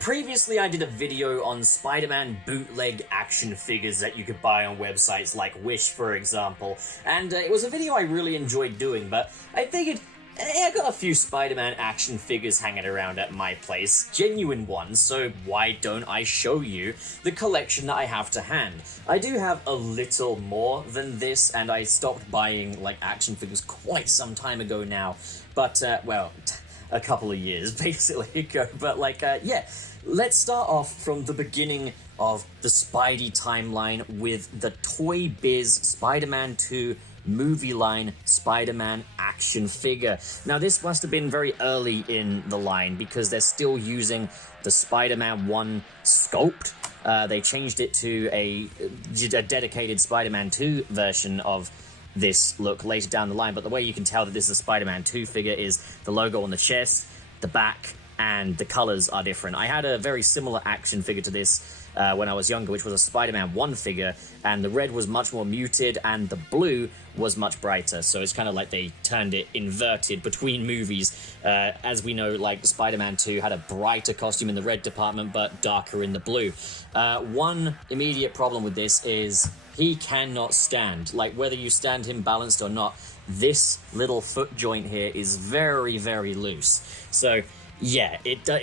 previously I did a video on Spider-Man bootleg action figures that you could buy on websites like Wish, for example, and it was a video I really enjoyed doing, but I figured, I got a few Spider-Man action figures hanging around at my place, genuine ones, so why don't I show you the collection that I have to hand? I do have a little more than this, and I stopped buying, like, action figures quite some time ago now, but, well, a couple of years, basically, ago, but, like, yeah, let's start off from the beginning of the Spidey timeline with the Toy Biz Spider-Man 2 movie line Spider-Man action figure. Now, this must have been very early in the line because they're still using the Spider-Man 1 sculpt. They changed it to a dedicated Spider-Man 2 version of this look later down the line, but the way you can tell that this is a Spider-Man 2 figure is the logo on the chest, the back, and the colors are different. I had a very similar action figure to this when I was younger, which was a Spider-Man 1 figure, and the red was much more muted and the blue was much brighter, so it's kind of like they turned it inverted between movies. As we know, like, Spider-Man 2 had a brighter costume in the red department but darker in the blue. One immediate problem with this is he cannot stand. Like, whether you stand him balanced or not, this little foot joint here is very, very loose. So yeah,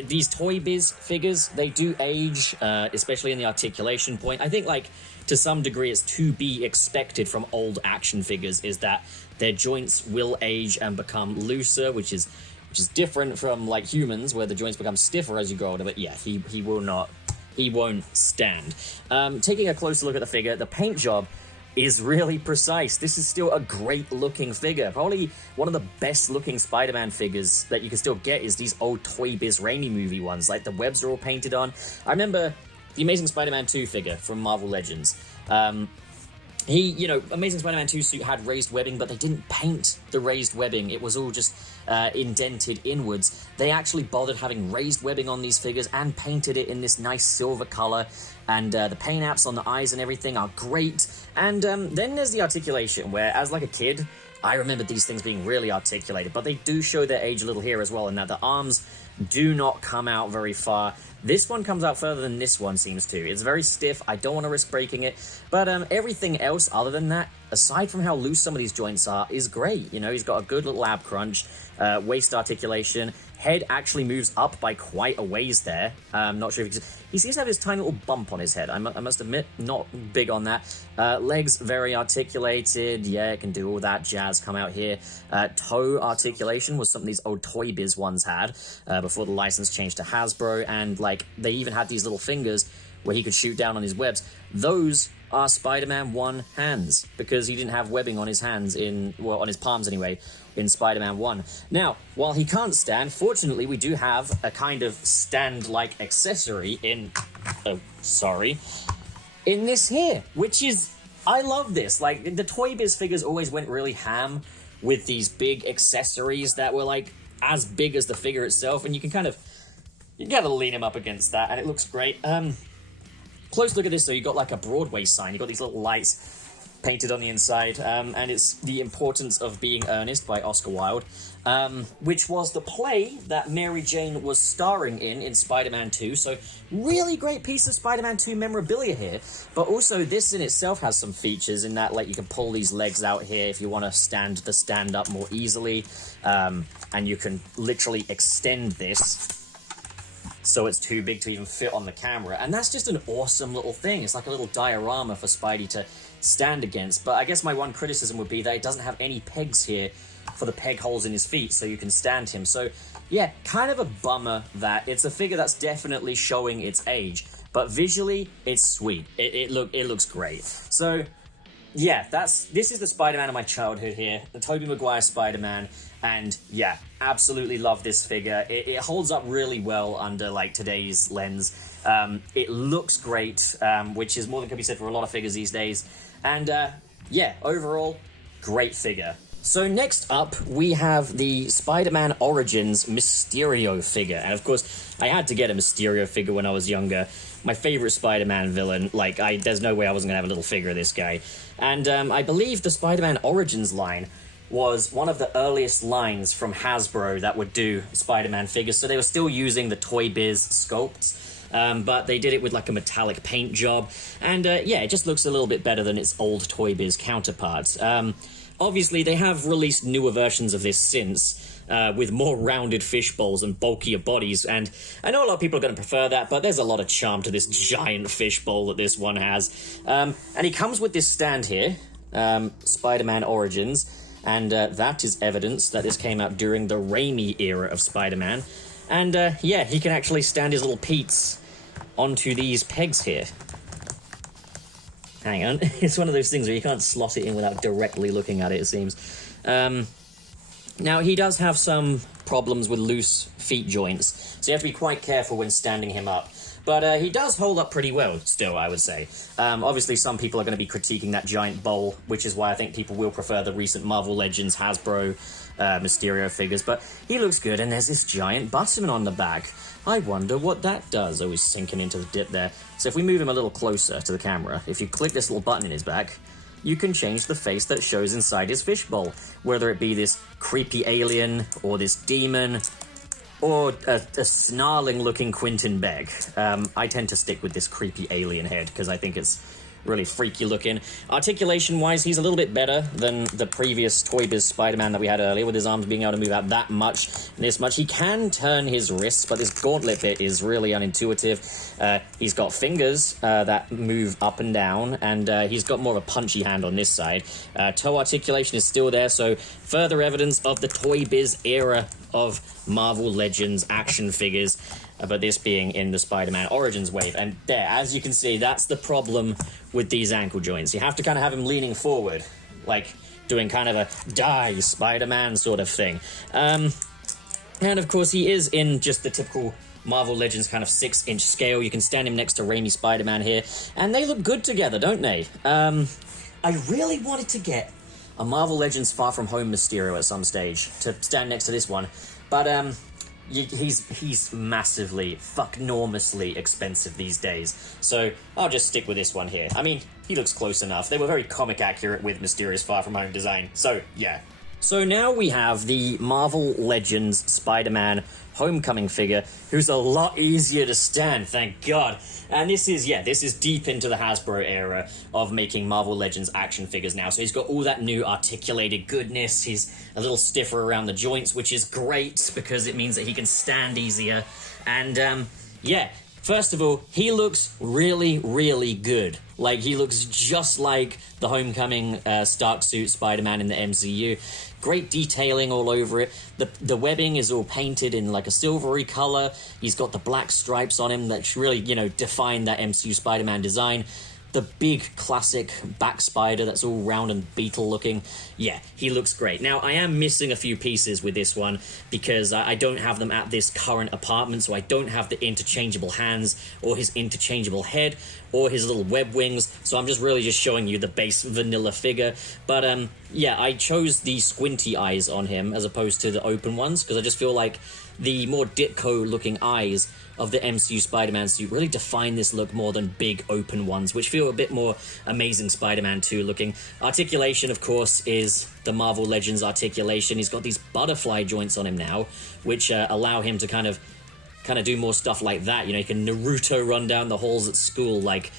these Toy Biz figures, they do age, especially in the articulation point. I think, like, to some degree, it's to be expected from old action figures, is that their joints will age and become looser, which is different from, like, humans, where the joints become stiffer as you grow older. But yeah, he will not, he won't stand. Taking a closer look at the figure, the paint job is really precise. This is still a great looking figure. Probably one of the best looking Spider-Man figures that you can still get is these old Toy Biz Raimi movie ones. Like, the webs are all painted on. I remember the Amazing Spider-Man 2 figure from Marvel Legends. Amazing Spider-Man 2 suit had raised webbing, but they didn't paint the raised webbing. It was all just indented inwards. They actually bothered having raised webbing on these figures and painted it in this nice silver color. And the paint apps on the eyes and everything are great. And then there's the articulation, where, as like a kid, I remember these things being really articulated, but they do show their age a little here as well, in that the arms do not come out very far. This one comes out further than this one seems to. It's very stiff. I don't want to risk breaking it. But everything else other than that, aside from how loose some of these joints are, is great. You know, he's got a good little ab crunch, waist articulation. Head actually moves up by quite a ways there. Not sure if he seems to have this tiny little bump on his head. I must admit, not big on that. Legs very articulated. Yeah, it can do all that jazz. Come out here. Toe articulation was something these old Toy Biz ones had before the license changed to Hasbro, and like they even had these little fingers where he could shoot down on his webs. Those are Spider-Man 1 hands, because he didn't have webbing on his hands on his palms anyway, in Spider-Man 1. Now, while he can't stand, fortunately we do have a kind of stand-like accessory in this here, which is, I love this. Like, the Toy Biz figures always went really ham with these big accessories that were like as big as the figure itself, and you can lean him up against that, and it looks great. Close look at this, though. You got like a Broadway sign. You got these little lights painted on the inside, and it's The Importance of Being Earnest by Oscar Wilde, which was the play that Mary Jane was starring in Spider-Man 2, so really great piece of Spider-Man 2 memorabilia here. But also, this in itself has some features in that, like, you can pull these legs out here if you want to stand the stand-up more easily, and you can literally extend this so it's too big to even fit on the camera, and that's just an awesome little thing. It's like a little diorama for Spidey to stand against. But I guess my one criticism would be that it doesn't have any pegs here for the peg holes in his feet so you can stand him. So yeah, kind of a bummer that it's a figure that's definitely showing its age, but visually it's sweet. It looks great. So yeah, this is the Spider-Man of my childhood here, the Tobey Maguire Spider-Man, and yeah, absolutely love this figure. It holds up really well under like today's lens. It looks great, which is more than can be said for a lot of figures these days. And yeah, overall, great figure. So next up, we have the Spider-Man Origins Mysterio figure. And of course, I had to get a Mysterio figure when I was younger. My favorite Spider-Man villain. Like, there's no way I wasn't going to have a little figure of this guy. And I believe the Spider-Man Origins line was one of the earliest lines from Hasbro that would do Spider-Man figures. So they were still using the Toy Biz sculpts. but they did it with like a metallic paint job, and yeah, it just looks a little bit better than its old Toy Biz counterparts. Obviously, they have released newer versions of this since, with more rounded fish bowls and bulkier bodies, and I know a lot of people are going to prefer that, but there's a lot of charm to this giant fish bowl that this one has. And he comes with this stand here, Spider-Man Origins, and that is evidence that this came out during the Raimi era of Spider-Man. And yeah, he can actually stand his little Pete's onto these pegs here. Hang on, it's one of those things where you can't slot it in without directly looking at it, it seems. Now, he does have some problems with loose feet joints, so you have to be quite careful when standing him up. But he does hold up pretty well still, I would say. Obviously, some people are going to be critiquing that giant bowl, which is why I think people will prefer the recent Marvel Legends, Hasbro, Mysterio figures. But he looks good, and there's this giant button on the back. I wonder what that does. Oh, he's sinking into the dip there. So if we move him a little closer to the camera, if you click this little button in his back, you can change the face that shows inside his fishbowl, whether it be this creepy alien, or this demon, or a snarling-looking Quentin Beck. I tend to stick with this creepy alien head, because I think it's really freaky looking. Articulation-wise, he's a little bit better than the previous Toy Biz Spider-Man that we had earlier, with his arms being able to move out that much and this much. He can turn his wrists, but this gauntlet bit is really unintuitive. He's got fingers that move up and down, and he's got more of a punchy hand on this side. Toe articulation is still there, so further evidence of the Toy Biz era of Marvel Legends action figures, but this being in the Spider-Man Origins wave. And there, as you can see, that's the problem with these ankle joints. You have to kind of have him leaning forward, like doing kind of a die Spider-Man sort of thing. And of course, he is in just the typical Marvel Legends kind of 6-inch scale. You can stand him next to Raimi Spider-Man here, and they look good together, don't they? I really wanted to get a Marvel Legends Far From Home Mysterio at some stage to stand next to this one, but he's massively, fucknormously expensive these days, so I'll just stick with this one here. I mean, he looks close enough. They were very comic accurate with Mysterio's Far From Home design, so yeah. So now we have the Marvel Legends Spider-Man Homecoming figure, who's a lot easier to stand, thank God. And this is deep into the Hasbro era of making Marvel Legends action figures now. So he's got all that new articulated goodness. He's a little stiffer around the joints, which is great because it means that he can stand easier. And yeah, first of all, he looks really, really good. Like, he looks just like the Homecoming Stark suit Spider-Man in the MCU. Great detailing all over it. The webbing is all painted in like a silvery color. He's got the black stripes on him that really, you know, define that MCU Spider-Man design. The big classic back spider that's all round and beetle looking. Yeah, he looks great. Now, I am missing a few pieces with this one because I don't have them at this current apartment, so I don't have the interchangeable hands or his interchangeable head or his little web wings, so I'm just showing you the base vanilla figure. But yeah, I chose the squinty eyes on him as opposed to the open ones because I just feel like the more Ditko looking eyes of the MCU Spider-Man suit really define this look more than big open ones, which feel a bit more Amazing Spider-Man 2 looking. Articulation, of course, is the Marvel Legends articulation. He's got these butterfly joints on him now, which allow him to kind of do more stuff like that. You know, he can Naruto run down the halls at school like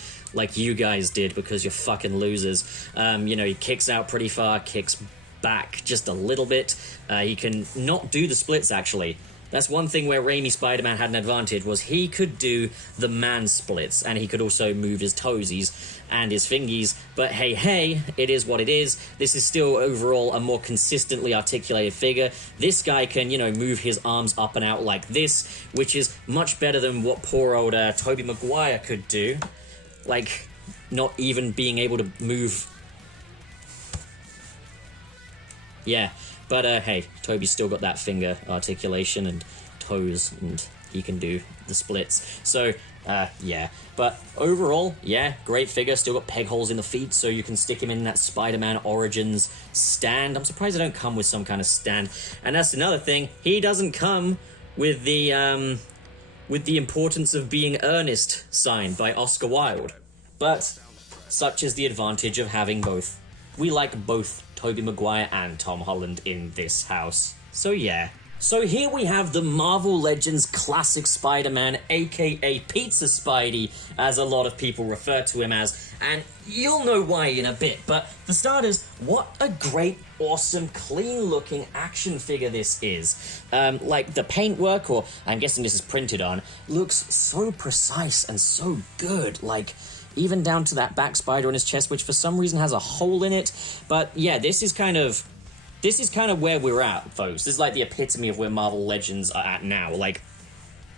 you guys did because you're fucking losers. You know, he kicks out pretty far, kicks back just a little bit. He can not do the splits, actually. That's one thing where Raimi Spider-Man had an advantage, was he could do the man splits, and he could also move his toesies and his fingies, but hey, it is what it is. This is still overall a more consistently articulated figure. This guy can, you know, move his arms up and out like this, which is much better than what poor old Tobey Maguire could do. Like, not even being able to move. Yeah. But, hey, Toby's still got that finger articulation and toes, and he can do the splits. So, yeah. But overall, yeah, great figure. Still got peg holes in the feet, so you can stick him in that Spider-Man Origins stand. I'm surprised they don't come with some kind of stand. And that's another thing. He doesn't come with the importance of being earnest sign by Oscar Wilde. But such is the advantage of having both. We like both Tobey Maguire and Tom Holland in this house. So yeah. So here we have the Marvel Legends Classic Spider-Man, aka Pizza Spidey, as a lot of people refer to him as, and you'll know why in a bit, but for starters, what a great, awesome, clean-looking action figure this is. Like, the paintwork, or I'm guessing this is printed on, looks so precise and so good, like, even down to that back spider on his chest, which for some reason has a hole in it, but yeah, this is kind of where we're at, folks. This is like the epitome of where Marvel Legends are at now. Like,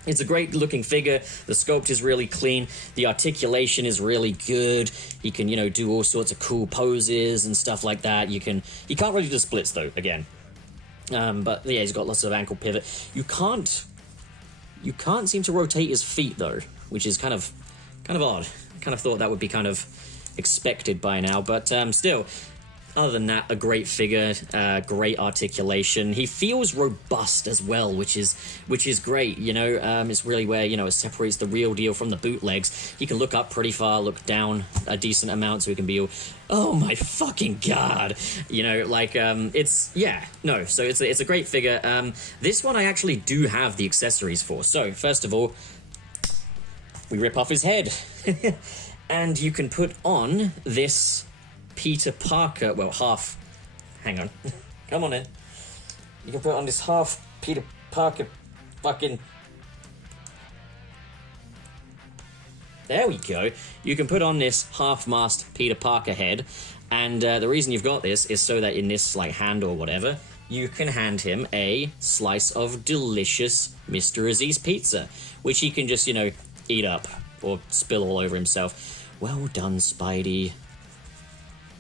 it's a great looking figure. The sculpt is really clean. The articulation is really good. He can, do all sorts of cool poses and stuff like that. He can't really do splits though, again. But yeah, he's got lots of ankle pivot. You can't seem to rotate his feet though, which is kind of odd. I kind of thought that would be kind of expected by now, but still. Other than that, a great figure, great articulation. He feels robust as well, which is great, it's really where, it separates the real deal from the bootlegs. He can look up pretty far, look down a decent amount, so he can be all, oh my fucking god, so it's a great figure. This one I actually do have the accessories for. So, first of all, we rip off his head, and you can put on this Peter Parker, hang on, come on in. You can put on this half Peter Parker fucking... There we go. You can put on this half-mast Peter Parker head, and the reason you've got this is so that in this, hand or whatever, you can hand him a slice of delicious Mr. Aziz pizza, which he can just, eat up or spill all over himself. Well done, Spidey.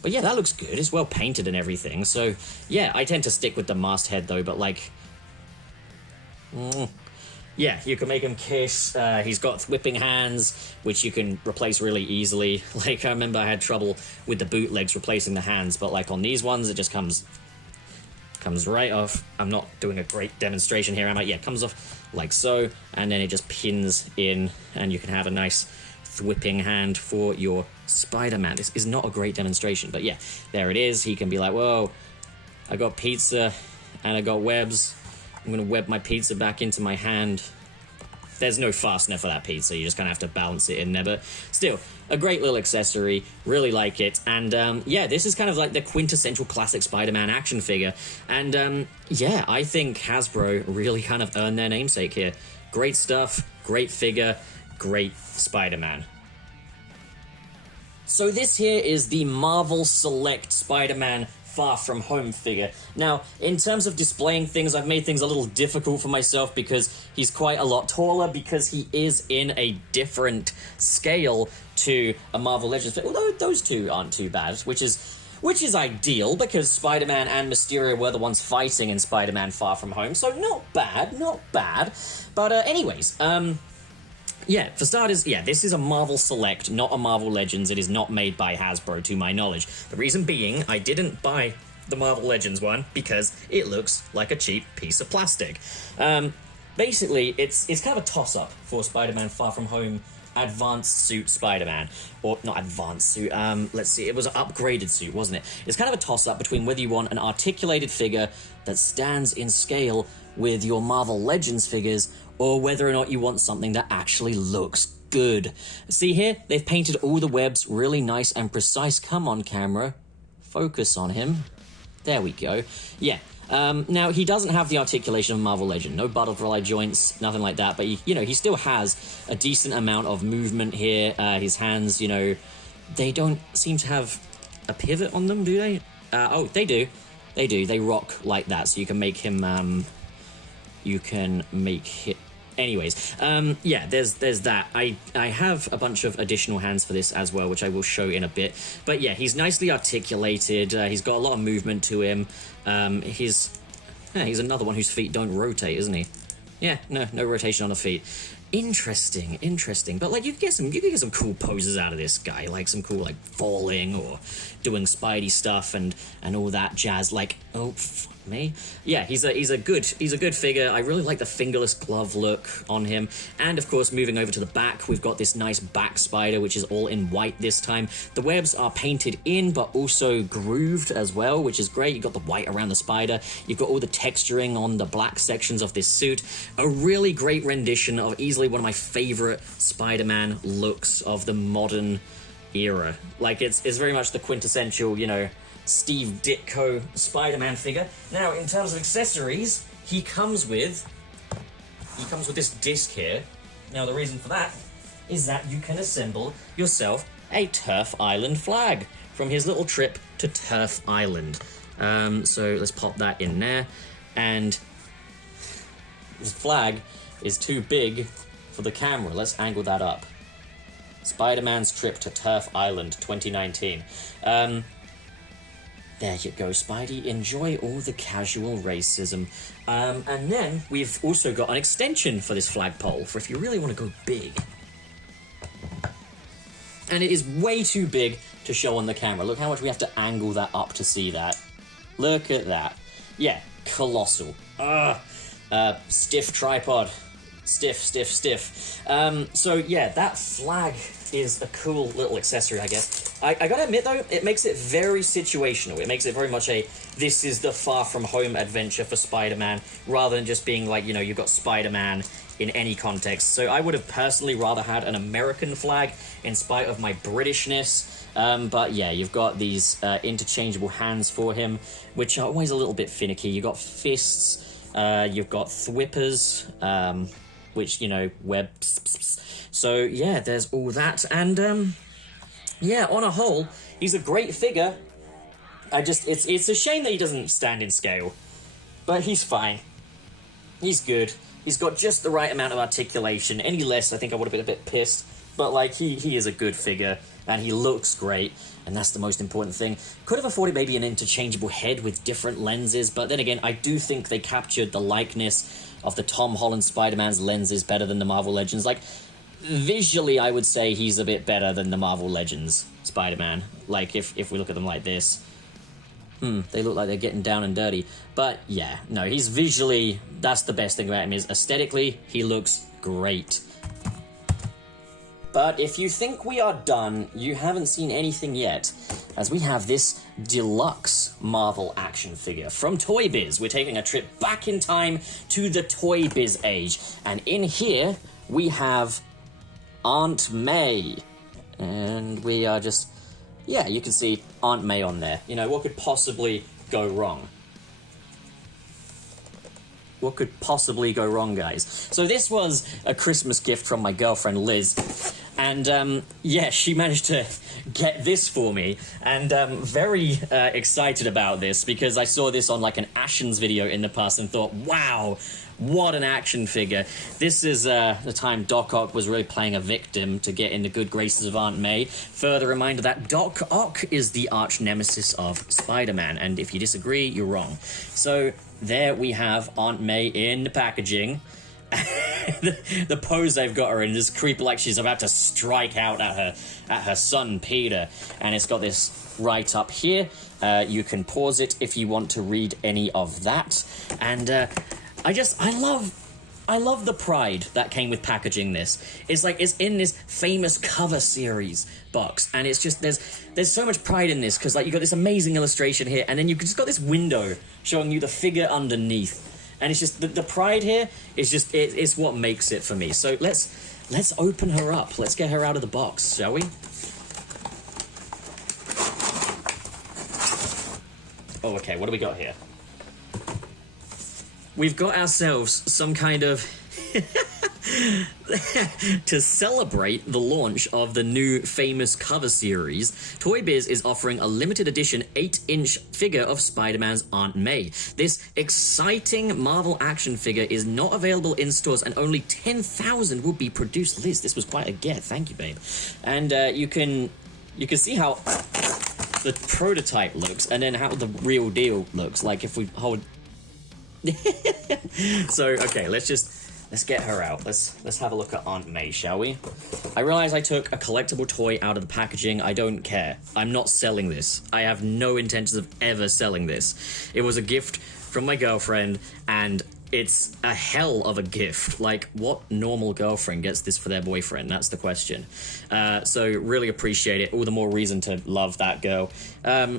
But yeah, that looks good. It's well painted and everything. So yeah, I tend to stick with the masked head though, but yeah, you can make him kiss. He's got whipping hands, which you can replace really easily. I remember I had trouble with the bootlegs replacing the hands, but on these ones, it just comes right off. I'm not doing a great demonstration here, am I? Yeah, it comes off like so, and then it just pins in, and you can have a nice whipping hand for your Spider-Man. This is not a great demonstration, but yeah, there it is. He can be like, whoa, I got pizza and I got webs. I'm gonna web my pizza back into my hand. There's no fastener for that pizza, you just kind of have to balance it in there, but still, a great little accessory, really like it, and yeah, this is kind of like the quintessential classic Spider-Man action figure, and yeah, I think Hasbro really kind of earned their namesake here. Great stuff, great figure, great Spider-Man. So this here is the Marvel Select Spider-Man Far From Home figure. Now, in terms of displaying things, I've made things a little difficult for myself because he's quite a lot taller, because he is in a different scale to a Marvel Legends figure, although those two aren't too bad, which is ideal, because Spider-Man and Mysterio were the ones fighting in Spider-Man Far From Home, so not bad. But anyways, yeah, for starters, yeah, this is a Marvel Select, not a Marvel Legends. It is not made by Hasbro, to my knowledge. The reason being, I didn't buy the Marvel Legends one because it looks like a cheap piece of plastic. Basically, it's kind of a toss-up for Spider-Man Far From Home Advanced Suit Spider-Man. Or, not Advanced Suit, let's see, it was an upgraded suit, wasn't it? It's kind of a toss-up between whether you want an articulated figure that stands in scale with your Marvel Legends figures, or whether or not you want something that actually looks good. See here? They've painted all the webs really nice and precise. Come on, camera. Focus on him. There we go. Yeah. Now, he doesn't have the articulation of Marvel Legend. No butterfly joints, nothing like that. But, he still has a decent amount of movement here. His hands, they don't seem to have a pivot on them, do they? Oh, they do. They do. They rock like that. So you can make him, anyways, yeah, there's that. I have a bunch of additional hands for this as well, which I will show in a bit. But yeah, he's nicely articulated. He's got a lot of movement to him. He's another one whose feet don't rotate, isn't he? Yeah, no rotation on the feet. Interesting. But you can get some cool poses out of this guy, like some cool falling or doing Spidey stuff and all that jazz. me? Yeah, he's a good figure. I really like the fingerless glove look on him. And of course, moving over to the back, we've got this nice back spider, which is all in white this time. The webs are painted in, but also grooved as well, which is great. You've got the white around the spider. You've got all the texturing on the black sections of this suit. A really great rendition of easily one of my favorite Spider-Man looks of the modern era. Like, it's very much the quintessential, you know, Steve Ditko Spider-Man figure. Now, in terms of accessories, he comes with this disc here. Now, the reason for that is that you can assemble yourself a Turf Island flag from his little trip to Turf Island. So let's pop that in there. And this flag is too big for the camera. Let's angle that up. Spider-Man's trip to Turf Island 2019. There you go, Spidey. Enjoy all the casual racism. And then we've also got an extension for this flagpole for if you really want to go big. And it is way too big to show on the camera. Look how much we have to angle that up to see that. Look at that. Yeah, colossal. Stiff tripod. Stiff. So yeah, that flag is a cool little accessory, I guess. I gotta admit though, it makes it very situational. It makes it very much a, this is the far from home adventure for Spider-Man, rather than just being like, you know, you've got Spider-Man in any context. So I would have personally rather had an American flag in spite of my Britishness. But yeah, you've got these interchangeable hands for him, which are always a little bit finicky. You've got fists, you've got thwippers, which, you know, webs. So yeah, there's all that. And yeah, on a whole, he's a great figure. It's a shame that he doesn't stand in scale, but he's fine. He's good. He's got just the right amount of articulation. Any less, I think I would have been a bit pissed. But, like, he is a good figure, and he looks great, and that's the most important thing. Could have afforded maybe an interchangeable head with different lenses, but then again, I do think they captured the likeness of the Tom Holland Spider-Man's lenses better than the Marvel Legends. Like, visually, I would say he's a bit better than the Marvel Legends Spider-Man. Like, if we look at them like this. They look like they're getting down and dirty. But, yeah, no, he's visually, that's the best thing about him, is aesthetically, he looks great. But if you think we are done, you haven't seen anything yet, as we have this deluxe Marvel action figure from Toy Biz. We're taking a trip back in time to the Toy Biz age. And in here, we have Aunt May. And we are just... yeah, you can see Aunt May on there. You know, what could possibly go wrong? What could possibly go wrong, guys? So this was a Christmas gift from my girlfriend, Liz. And, yeah, she managed to get this for me. And very excited about this because I saw this on, like, an Ashens video in the past and thought, wow, what an action figure. This is the time Doc Ock was really playing a victim to get in the good graces of Aunt May. Further reminder that Doc Ock is the arch nemesis of Spider-Man. And if you disagree, you're wrong. So... there we have Aunt May in the packaging. the pose they've got her in is creepy, like she's about to strike out at her son Peter. And it's got this right up here. You can pause it if you want to read any of that. And I love the pride that came with packaging this. It's like it's in this famous cover series box, and it's just there's so much pride in this because like you got this amazing illustration here, and then you just got this window showing you the figure underneath, and it's just the pride here is just it's what makes it for me. So let's open her up. Let's get her out of the box, shall we? Oh, okay. What do we got here? We've got ourselves some kind of... to celebrate the launch of the new famous cover series, Toy Biz is offering a limited edition 8-inch figure of Spider-Man's Aunt May. This exciting Marvel action figure is not available in stores and only 10,000 will be produced. Liz, this was quite a get. Thank you, babe. And you can see how the prototype looks and then how the real deal looks. Like if we hold... So, okay, let's get her out. Let's have a look at Aunt May, shall we? I realize I took a collectible toy out of the packaging. I don't care. I'm not selling this. I have no intentions of ever selling this. It was a gift from my girlfriend, and it's a hell of a gift. Like, what normal girlfriend gets this for their boyfriend? That's the question. So really appreciate it. All the more reason to love that girl.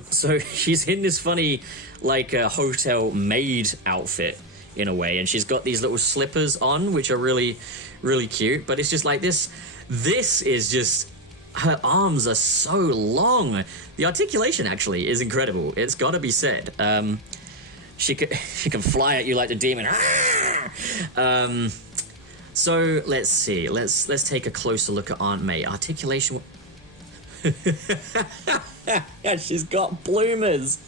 So she's in this funny, like, hotel maid outfit, in a way, and she's got these little slippers on, which are really, really cute, but it's just like this is just, her arms are so long. The articulation, actually, is incredible. It's gotta be said. She can fly at you like the demon. So let's see. Let's take a closer look at Aunt May. Articulation. She's got bloomers.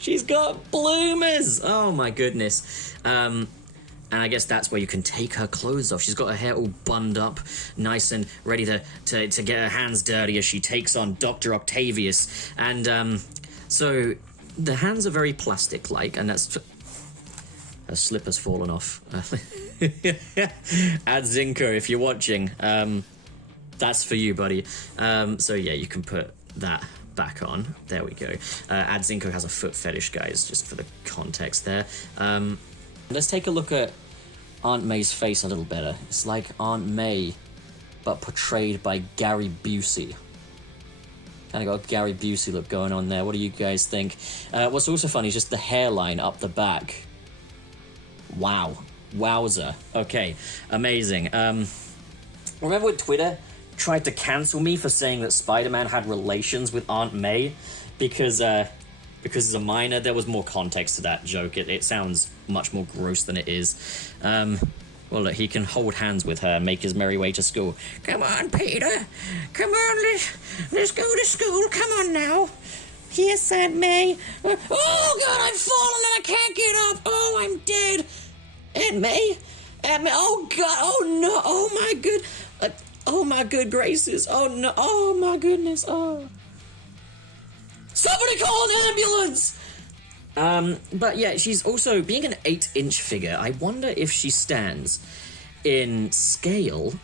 She's got bloomers. Oh my goodness. And I guess that's where you can take her clothes off. She's got her hair all bunded up, nice and ready to get her hands dirty as she takes on Doctor Octavius. And so the hands are very plastic-like, and that's... Her slipper's fallen off. Zinko, if you're watching, that's for you, buddy. So yeah, you can put that back on. There we go. Zinko has a foot fetish, guys, just for the context there. Let's take a look at Aunt May's face a little better. It's like Aunt May, but portrayed by Gary Busey. Kind of got a Gary Busey look going on there. What do you guys think? What's also funny is just the hairline up the back. Wow. Wowza. Okay. Amazing. Remember when Twitter tried to cancel me for saying that Spider-Man had relations with Aunt May? Because as a minor, there was more context to that joke. It sounds much more gross than it is. Well, look, he can hold hands with her and make his merry way to school. Come on, Peter. Come on, let's go to school. Come on now. Yes, Aunt May. Oh, God, I've fallen and I can't get up. Oh, I'm dead. Aunt May? Aunt May? Oh, God. Oh, no. Oh, my good. Oh, my good graces. Oh, no. Oh, my goodness. Oh. Somebody call an ambulance! But yeah, she's also, being an 8-inch figure, I wonder if she stands in scale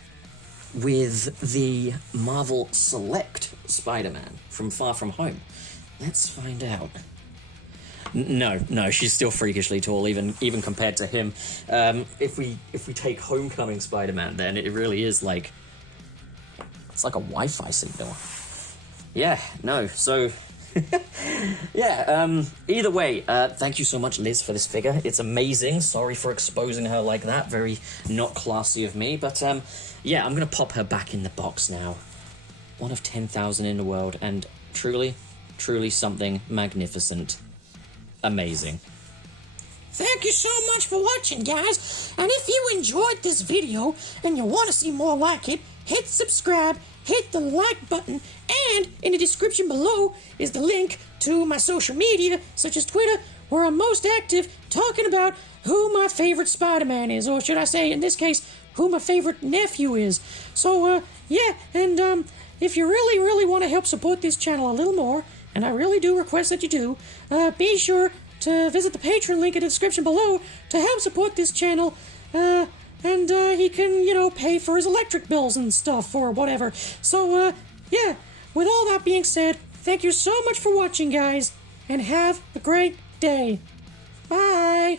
with the Marvel Select Spider-Man from Far From Home. Let's find out. No, she's still freakishly tall, even compared to him. If we take Homecoming Spider-Man, then it really is like, it's like a Wi-Fi signal. Yeah, no, so... Yeah, either way, thank you so much, Liz, for this figure. It's amazing. Sorry for exposing her like that. Very not classy of me. But, yeah, I'm gonna pop her back in the box now. One of 10,000 in the world, and truly, truly something magnificent. Amazing. Thank you so much for watching, guys. And if you enjoyed this video and you want to see more like it, hit subscribe, hit the like button, and in the description below is the link to my social media, such as Twitter, where I'm most active talking about who my favorite Spider-Man is, or should I say, in this case, who my favorite nephew is. So, yeah, and if you really, really want to help support this channel a little more, and I really do request that you do, be sure to visit the Patreon link in the description below to help support this channel, and he can, pay for his electric bills and stuff, or whatever. So, yeah, with all that being said, thank you so much for watching, guys, and have a great day. Bye!